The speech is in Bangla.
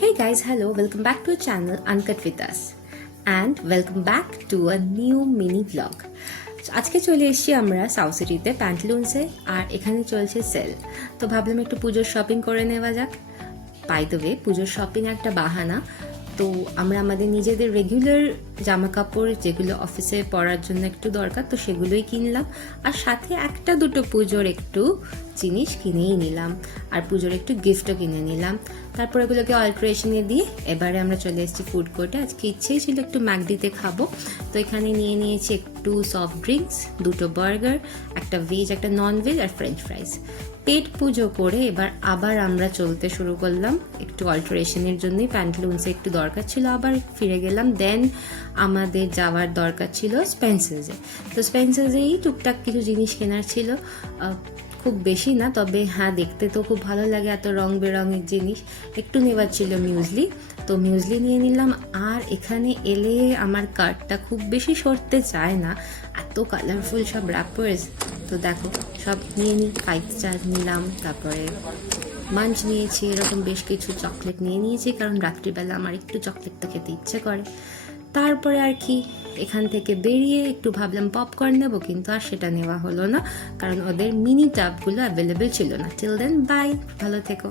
Hey guys, hello, welcome back to our channel Uncut with Us and welcome back to a new mini vlog. আজকে চলে এসেছি আমরা সাউথ সিটিতে প্যান্টালুন্সে আর এখানে চলছে সেল। তো ভাবলাম একটু পুজোর শপিং করে নেওয়া যাক। বাই দ্য ওয়ে, পুজোর শপিং একটা বাহানা। তো আমরা আমাদের নিজেদের রেগুলার জামা কাপড় যেগুলো অফিসে পরার জন্য একটু দরকার, তো সেগুলোই কিনলাম আর সাথে একটা দুটো পুজোর একটু জিনিস কিনেই নিলাম আর পুজোর একটু গিফটও কিনে নিলাম। তারপর এগুলোকে অল্টারেশনে দিয়ে এবারে আমরা চলে এসেছি ফুড কোর্টে। আজকে ইচ্ছেই ছিল একটু ম্যাকডিতে খাবো, তো এখানে নিয়ে নিয়েছি একটু সফট ড্রিঙ্কস, দুটো বার্গার, একটা ভেজ একটা নন ভেজ আর ফ্রেঞ্চ ফ্রাইস। পেট পুজো করে এবার আবার আমরা চলতে শুরু করলাম। একটু অল্টারেশনের জন্যই প্যান্টালুন্সে একটু দরকার ছিল, আবার ফিরে গেলাম। দেন আমাদের যাওয়ার দরকার ছিল স্পেন্সার্সে। তো স্পেন্সার্সেই টুকটাক কিছু জিনিস কেনার ছিল, খুব বেশি না, তবে হ্যাঁ দেখতে তো খুব ভালো লাগে, এত রং বেরঙের জিনিস। একটু নেওয়ার ছিল মিউজলি, তো মিউজলি নিয়ে নিলাম। আর এখানে এলে আমার কার্ডটা খুব বেশি সরতে চায় না, এত কালারফুল সব র্যাপার্স। তো দেখো সব নিয়ে নিই, 5 স্টার নিলাম, তারপরে মাঞ্চ নিয়েছি, এরকম বেশ কিছু চকলেট নিয়ে নিয়েছি কারণ রাত্রিবেলা আমার একটু চকলেটটা খেতে ইচ্ছে করে। তারপরে আর কি এখান থেকে বেরিয়ে একটু ভাবলাম পপকর্ন নেবো, কিন্তু আর সেটা নেওয়া হলো না কারণ ওদের মিনি টাবগুলো অ্যাভেলেবেল ছিল না। টিল দেন বাই, ভালো থেকো।